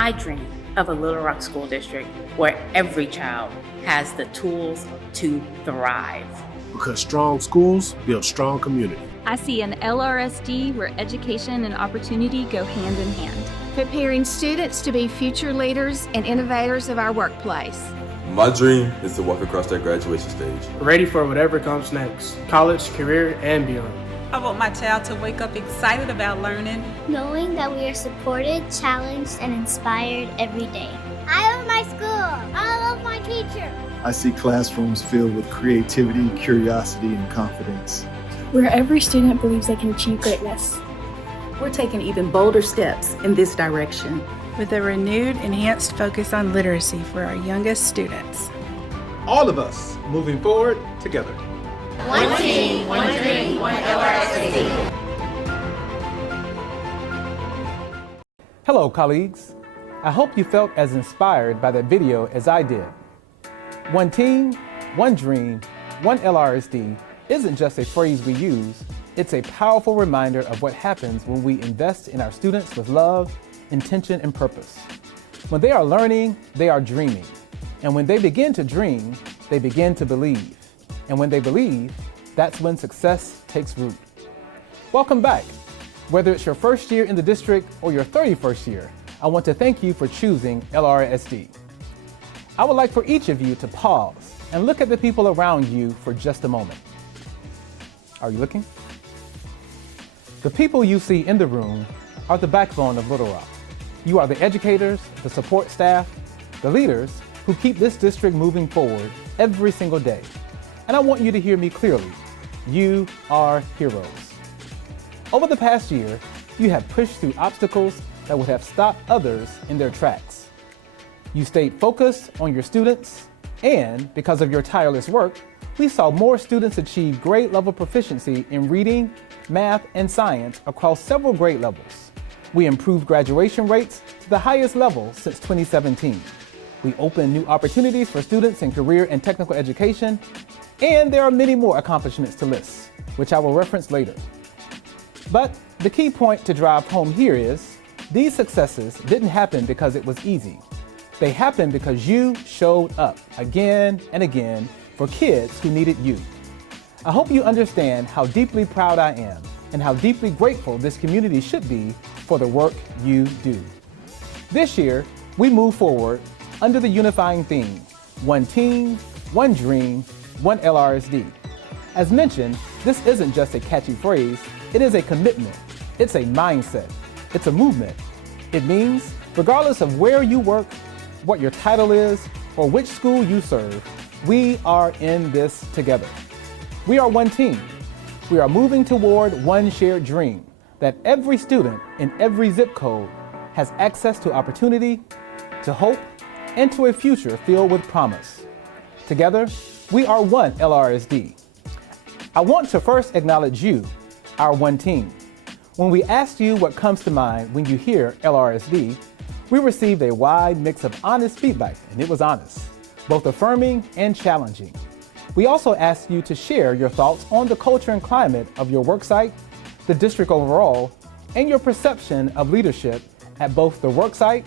I dream of a Little Rock School District where every child has the tools to thrive. Because strong schools build strong community. I see an LRSD where education and opportunity go hand in hand. Preparing students to be future leaders and innovators of our workplace. My dream is to walk across that graduation stage, Ready for whatever comes next, college, career, and beyond. I want my child to wake up excited about learning. Knowing that we are supported, challenged, and inspired every day. I love my school. I love my teacher. I see classrooms filled with creativity, curiosity, and confidence. Where every student believes they can achieve greatness. We're taking even bolder steps in this direction. With a renewed, enhanced focus on literacy for our youngest students. All of us moving forward together. One team, one dream, one LRSD. Hello, colleagues. I hope you felt as inspired by that video as I did. One team, one dream, one LRSD isn't just a phrase we use, it's a powerful reminder of what happens when we invest in our students with love, intention, and purpose. When they are learning, they are dreaming. And when they begin to dream, they begin to believe. And when they believe, that's when success takes root. Welcome back. Whether it's your first year in the district or your 31st year, I want to thank you for choosing LRSD. I would like for each of you to pause and look at the people around you for just a moment. Are you looking? The people you see in the room are the backbone of Little Rock. You are the educators, the support staff, the leaders who keep this district moving forward every single day. And I want you to hear me clearly. You are heroes. Over the past year, you have pushed through obstacles that would have stopped others in their tracks. You stayed focused on your students, and because of your tireless work, we saw more students achieve grade level proficiency in reading, math, and science across several grade levels. We improved graduation rates to the highest level since 2017. We opened new opportunities for students in career and technical education, and there are many more accomplishments to list, which I will reference later. But the key point to drive home here is, these successes didn't happen because it was easy. They happened because you showed up again and again for kids who needed you. I hope you understand how deeply proud I am and how deeply grateful this community should be for the work you do. This year, we move forward under the unifying theme, one team, one dream, one LRSD. As mentioned, this isn't just a catchy phrase, it is a commitment, it's a mindset, it's a movement. It means, regardless of where you work, what your title is, or which school you serve, we are in this together. We are one team. We are moving toward one shared dream, that every student in every zip code has access to opportunity, to hope, and to a future filled with promise. Together, we are one LRSD. I want to first acknowledge you, our one team. When we asked you what comes to mind when you hear LRSD, we received a wide mix of honest feedback, and it was honest, both affirming and challenging. We also asked you to share your thoughts on the culture and climate of your worksite, the district overall, and your perception of leadership at both the worksite,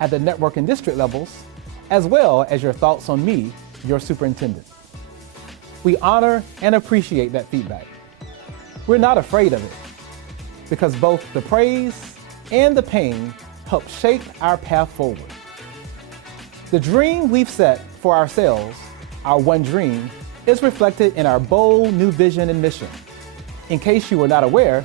at the network and district levels, as well as your thoughts on me, your superintendent. We honor and appreciate that feedback. We're not afraid of it, because both the praise and the pain help shape our path forward. The dream we've set for ourselves, our one dream, is reflected in our bold new vision and mission. In case you were not aware,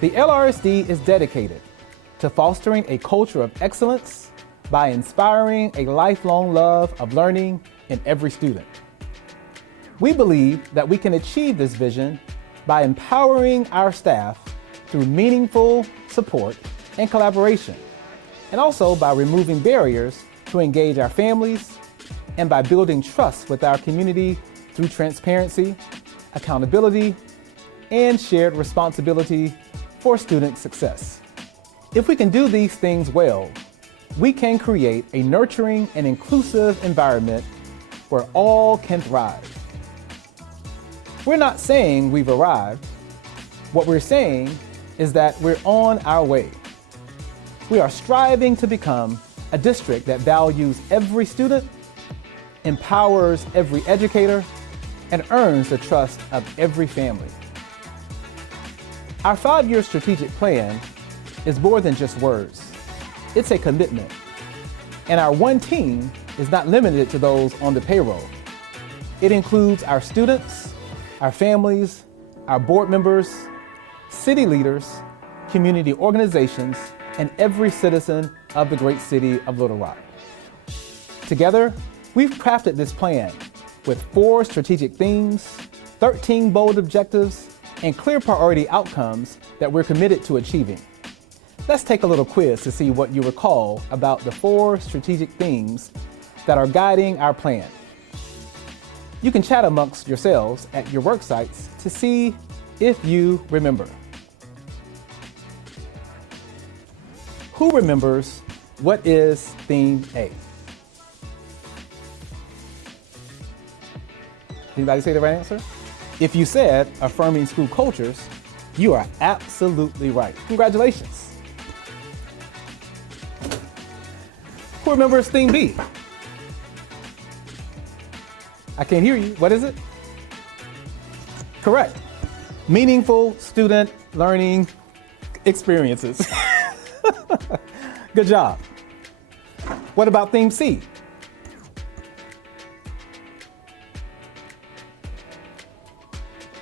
the LRSD is dedicated to fostering a culture of excellence by inspiring a lifelong love of learning in every student. We believe that we can achieve this vision by empowering our staff through meaningful support and collaboration, and also by removing barriers to engage our families, and by building trust with our community through transparency, accountability, and shared responsibility for student success. If we can do these things well, we can create a nurturing and inclusive environment where all can thrive. We're not saying we've arrived. What we're saying is that we're on our way. We are striving to become a district that values every student, empowers every educator, and earns the trust of every family. Our 5-year strategic plan is more than just words. It's a commitment. And our one team is not limited to those on the payroll. It includes our students, our families, our board members, city leaders, community organizations, and every citizen of the great city of Little Rock. Together, we've crafted this plan with 4 strategic themes, 13 bold objectives, and clear priority outcomes that we're committed to achieving. Let's take a little quiz to see what you recall about the 4 strategic themes that are guiding our plan. You can chat amongst yourselves at your work sites to see if you remember. Who remembers what is theme A? Anybody say the right answer? If you said affirming school cultures, you are absolutely right. Congratulations. Who remembers theme B? I can't hear you. What is it? Correct. Meaningful student learning experiences. Good job. What about theme C?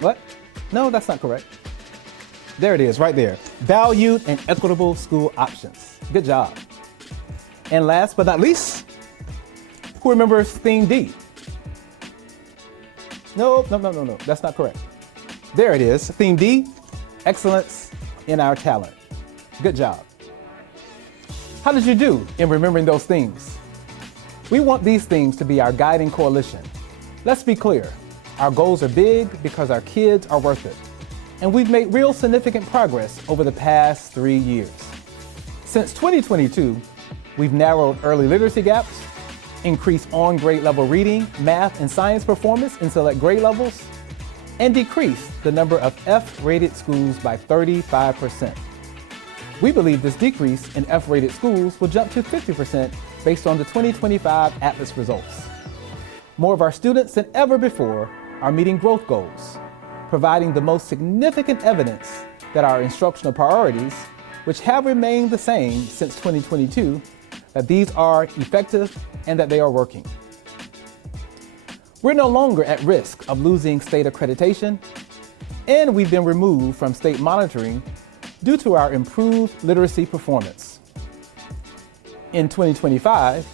What? No, that's not correct. There it is, right there. Valued and equitable school options. Good job. And last but not least, who remembers theme D? No, that's not correct. There it is, theme D, excellence in our talent. Good job. How did you do in remembering those themes? We want these themes to be our guiding coalition. Let's be clear, our goals are big because our kids are worth it. And we've made real significant progress over the past 3 years. Since 2022, we've narrowed early literacy gaps, increased on-grade level reading, math, and science performance in select grade levels, and decreased the number of F-rated schools by 35%. We believe this decrease in F-rated schools will jump to 50% based on the 2025 Atlas results. More of our students than ever before are meeting growth goals, providing the most significant evidence that our instructional priorities, which have remained the same since 2022, that these are effective and that they are working. We're no longer at risk of losing state accreditation, and we've been removed from state monitoring due to our improved literacy performance. In 2025,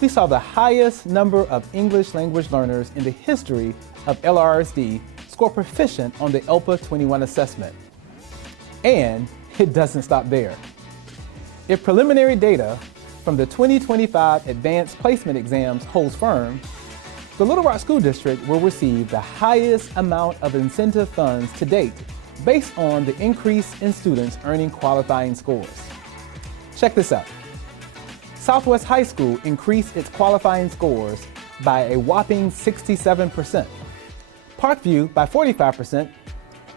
we saw the highest number of English language learners in the history of LRSD score proficient on the ELPA 21 assessment. And it doesn't stop there. If preliminary data from the 2025 advanced placement exams holds firm, the Little Rock School District will receive the highest amount of incentive funds to date based on the increase in students earning qualifying scores. Check this out. Southwest High School increased its qualifying scores by a whopping 67%, Parkview by 45%,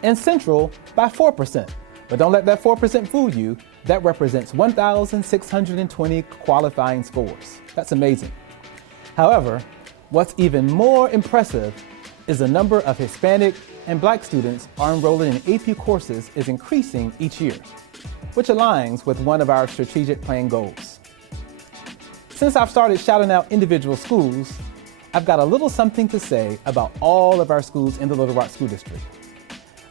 and Central by 4%. But don't let that 4% fool you. That represents 1,620 qualifying scores. That's amazing. However, what's even more impressive is the number of Hispanic and Black students are enrolling in AP courses is increasing each year, which aligns with one of our strategic plan goals. Since I've started shouting out individual schools, I've got a little something to say about all of our schools in the Little Rock School District.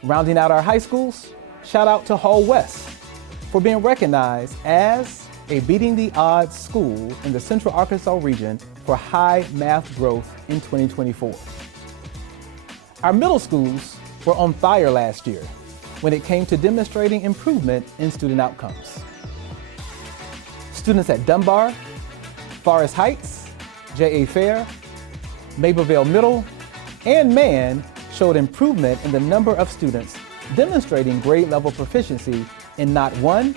Rounding out our high schools, shout out to Hall West for being recognized as a Beating the Odds school in the Central Arkansas region for high math growth in 2024. Our middle schools were on fire last year when it came to demonstrating improvement in student outcomes. Students at Dunbar, Forest Heights, J.A. Fair, Mapleville Middle, and Mann showed improvement in the number of students demonstrating grade level proficiency in not 1,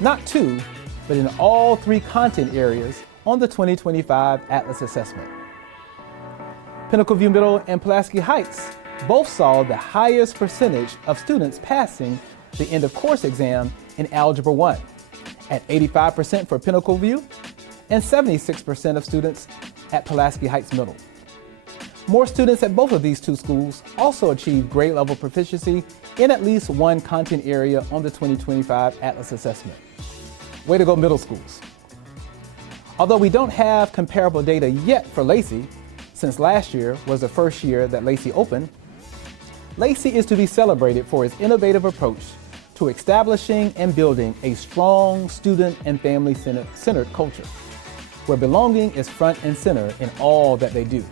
not 2, but in all 3 content areas on the 2025 Atlas Assessment. Pinnacle View Middle and Pulaski Heights both saw the highest percentage of students passing the end of course exam in Algebra 1, at 85% for Pinnacle View and 76% of students at Pulaski Heights Middle. More students at both of these 2 schools also achieved grade level proficiency in at least 1 content area on the 2025 Atlas Assessment. Way to go, middle schools. Although we don't have comparable data yet for Lacey, since last year was the first year that Lacey opened, Lacey is to be celebrated for its innovative approach to establishing and building a strong student and family-centered culture, where belonging is front and center in all that they do.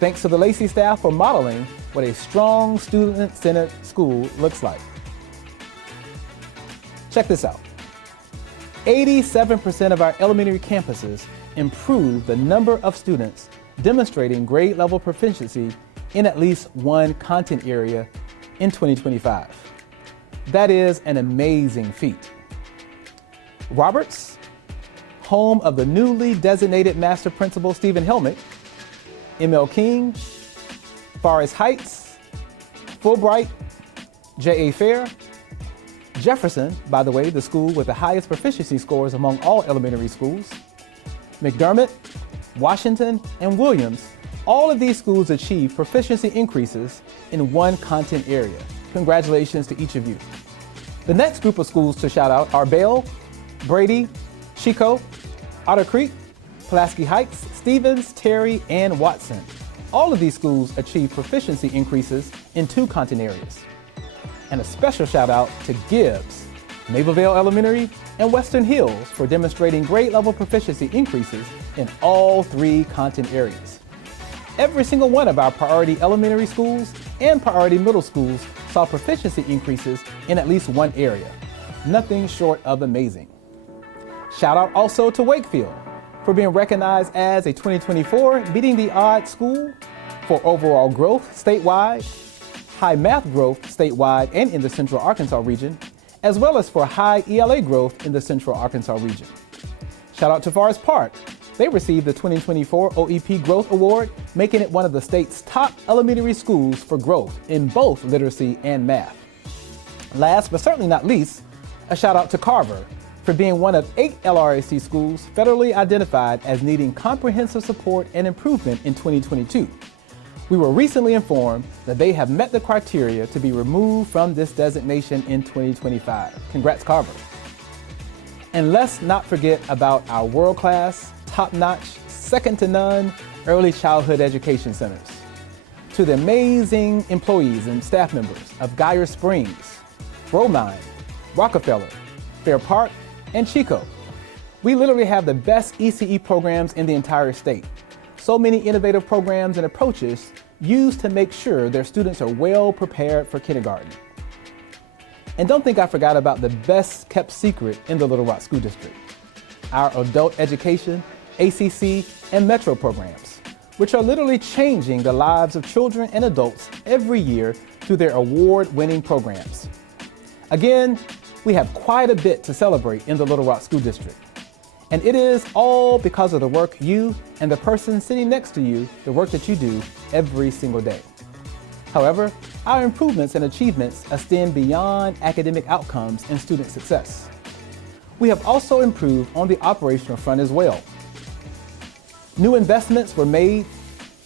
Thanks to the Lacey staff for modeling what a strong student-centered school looks like. Check this out. 87% of our elementary campuses improved the number of students demonstrating grade level proficiency in at least 1 content area in 2025. That is an amazing feat. Roberts, home of the newly designated Master Principal Stephen Helmick, M.L. King, Forest Heights, Fulbright, J.A. Fair, Jefferson, by the way, the school with the highest proficiency scores among all elementary schools, McDermott, Washington, and Williams, all of these schools achieved proficiency increases in 1 content area. Congratulations to each of you. The next group of schools to shout out are Bale, Brady, Chico, Otter Creek, Pulaski Heights, Stevens, Terry, and Watson. All of these schools achieved proficiency increases in 2 content areas. And a special shout out to Gibbs, Mablevale Elementary, and Western Hills for demonstrating grade level proficiency increases in all 3 content areas. Every single one of our priority elementary schools and priority middle schools saw proficiency increases in at least 1 area. Nothing short of amazing. Shout out also to Wakefield for being recognized as a 2024 Beating the Odds school for overall growth statewide, high math growth statewide and in the Central Arkansas region, as well as for high ELA growth in the Central Arkansas region. Shout out to Forest Park. They received the 2024 OEP Growth Award, making it one of the state's top elementary schools for growth in both literacy and math. Last but certainly not least, a shout out to Carver for being one of 8 LRAC schools federally identified as needing comprehensive support and improvement in 2022. We were recently informed that they have met the criteria to be removed from this designation in 2025. Congrats, Carver. And let's not forget about our world-class, top-notch, second-to-none early childhood education centers. To the amazing employees and staff members of Geyer Springs, Bromine, Rockefeller, Fair Park, and Chico. We literally have the best ECE programs in the entire state. So many innovative programs and approaches used to make sure their students are well prepared for kindergarten. And don't think I forgot about the best kept secret in the Little Rock School District, our adult education, ACC, and Metro programs, which are literally changing the lives of children and adults every year through their award-winning programs. Again, we have quite a bit to celebrate in the Little Rock School District. And it is all because of the work you and the person sitting next to you, the work that you do every single day. However, our improvements and achievements extend beyond academic outcomes and student success. We have also improved on the operational front as well. New investments were made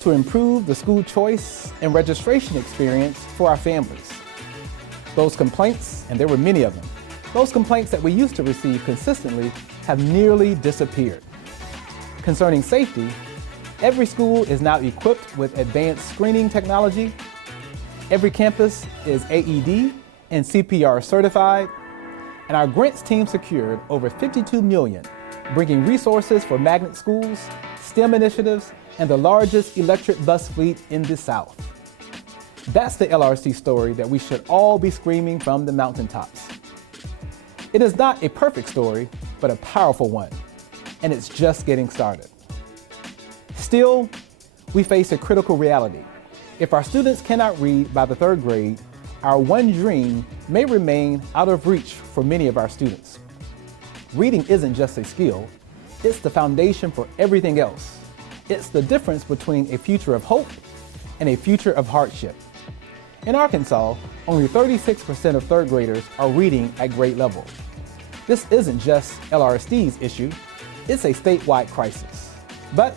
to improve the school choice and registration experience for our families. Those complaints, and there were many of them, those complaints that we used to receive consistently have nearly disappeared. Concerning safety, every school is now equipped with advanced screening technology. Every campus is AED and CPR certified, and our grants team secured over $52 million, bringing resources for magnet schools, STEM initiatives, and the largest electric bus fleet in the South. That's the LRC story that we should all be screaming from the mountaintops. It is not a perfect story, but a powerful one, and it's just getting started. Still, we face a critical reality. If our students cannot read by the 3rd grade, our one dream may remain out of reach for many of our students. reading isn't just a skill, it's the foundation for everything else. It's the difference between a future of hope and a future of hardship. In Arkansas, only 36% of third graders are reading at grade level. This isn't just LRSD's issue, it's a statewide crisis. But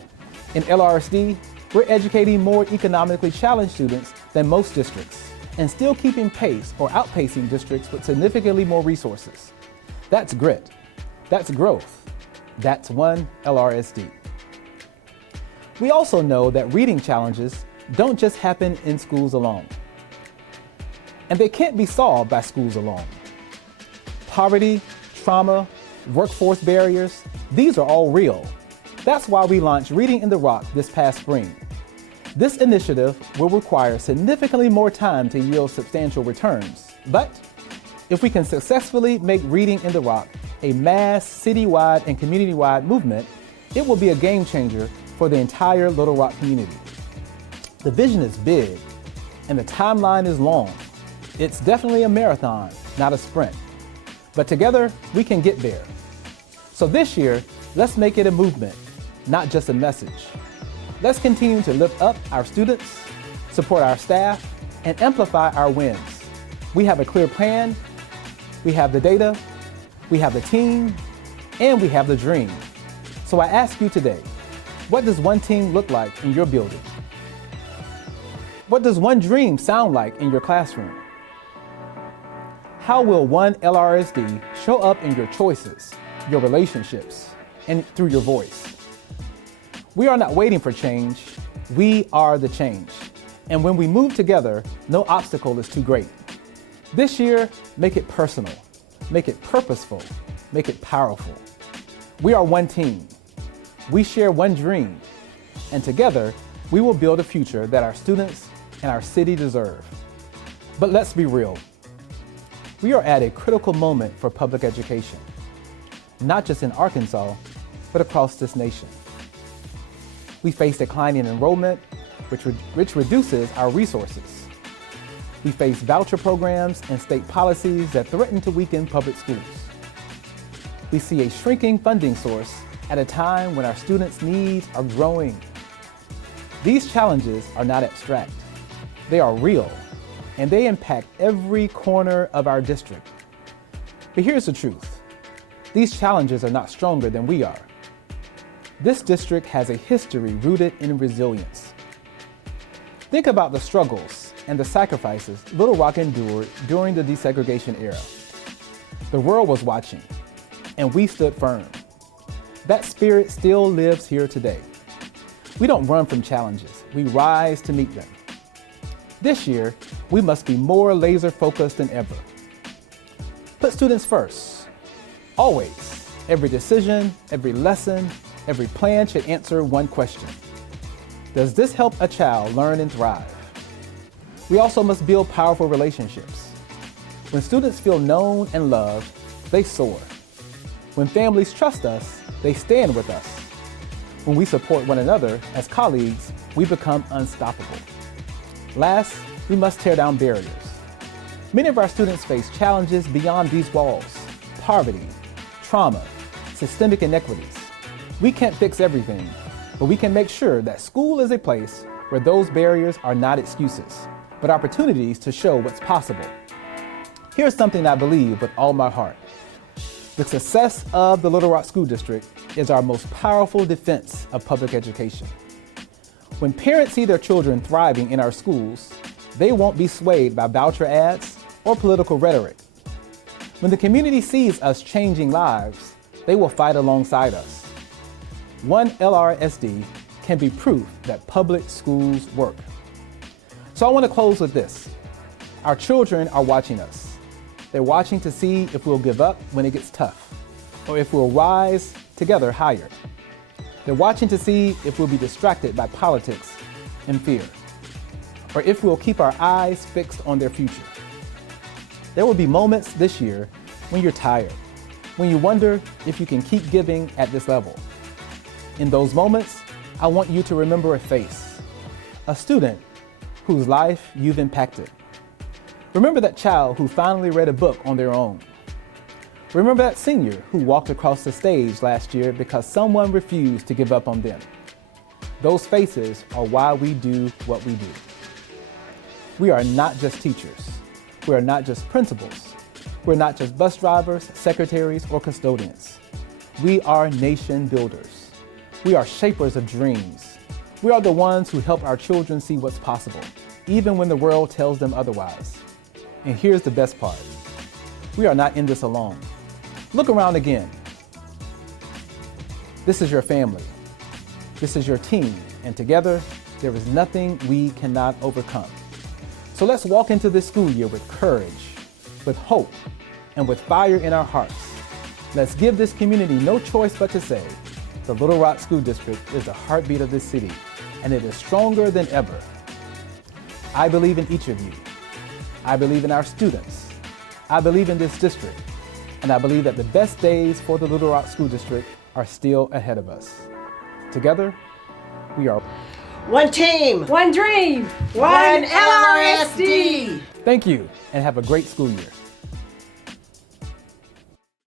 in LRSD, we're educating more economically challenged students than most districts and still keeping pace or outpacing districts with significantly more resources. That's grit. That's growth. That's one LRSD. We also know that reading challenges don't just happen in schools alone. And they can't be solved by schools alone. Poverty, trauma, workforce barriers, these are all real. That's why we launched Reading in the Rock this past spring. This initiative will require significantly more time to yield substantial returns. But if we can successfully make Reading in the Rock a mass, citywide, and community-wide movement, it will be a game changer for the entire Little Rock community. The vision is big, and the timeline is long. It's definitely a marathon, not a sprint. But together, we can get there. So this year, let's make it a movement, not just a message. Let's continue to lift up our students, support our staff, and amplify our wins. We have a clear plan, we have the data, we have the team, and we have the dream. So I ask you today, what does one team look like in your building? What does one dream sound like in your classroom? How will one LRSD show up in your choices, your relationships, and through your voice? We are not waiting for change, we are the change. And when we move together, no obstacle is too great. This year, make it personal, make it purposeful, make it powerful. We are one team. We share one dream. And together, we will build a future that our students and our city deserve. But let's be real. We are at a critical moment for public education, not just in Arkansas, but across this nation. We face declining enrollment, which reduces our resources. We face voucher programs and state policies that threaten to weaken public schools. We see a shrinking funding source at a time when our students' needs are growing. These challenges are not abstract. They are real, and they impact every corner of our district. But here's the truth. These challenges are not stronger than we are. This district has a history rooted in resilience. Think about the struggles and the sacrifices Little Rock endured during the desegregation era. The world was watching, and we stood firm. That spirit still lives here today. We don't run from challenges, we rise to meet them. This year, we must be more laser-focused than ever. Put students first, always. Every decision, every lesson, every plan should answer one question. Does this help a child learn and thrive? We also must build powerful relationships. When students feel known and loved, they soar. When families trust us, they stand with us. When we support one another as colleagues, we become unstoppable. Last, we must tear down barriers. Many of our students face challenges beyond these walls: poverty, trauma, systemic inequities. We can't fix everything, but we can make sure that school is a place where those barriers are not excuses, but opportunities to show what's possible. Here's something I believe with all my heart. The success of the Little Rock School District is our most powerful defense of public education. When parents see their children thriving in our schools, they won't be swayed by voucher ads or political rhetoric. When the community sees us changing lives, they will fight alongside us. One LRSD can be proof that public schools work. So I want to close with this. Our children are watching us. They're watching to see if we'll give up when it gets tough, or if we'll rise together higher. They're watching to see if we'll be distracted by politics and fear, or if we'll keep our eyes fixed on their future. There will be moments this year when you're tired, when you wonder if you can keep giving at this level. In those moments, I want you to remember a face, a student whose life you've impacted. Remember that child who finally read a book on their own. Remember that senior who walked across the stage last year because someone refused to give up on them? Those faces are why we do what we do. We are not just teachers. We are not just principals. We're not just bus drivers, secretaries, or custodians. We are nation builders. We are shapers of dreams. We are the ones who help our children see what's possible, even when the world tells them otherwise. And here's the best part. We are not in this alone. Look around again. This is your family. This is your team. And together, there is nothing we cannot overcome. So let's walk into this school year with courage, with hope, and with fire in our hearts. Let's give this community no choice but to say, the Little Rock School District is the heartbeat of this city, and it is stronger than ever. I believe in each of you. I believe in our students. I believe in this district, and I believe that the best days for the Little Rock School District are still ahead of us. Together, we are one team, one dream, one LRSD. Thank you, and have a great school year.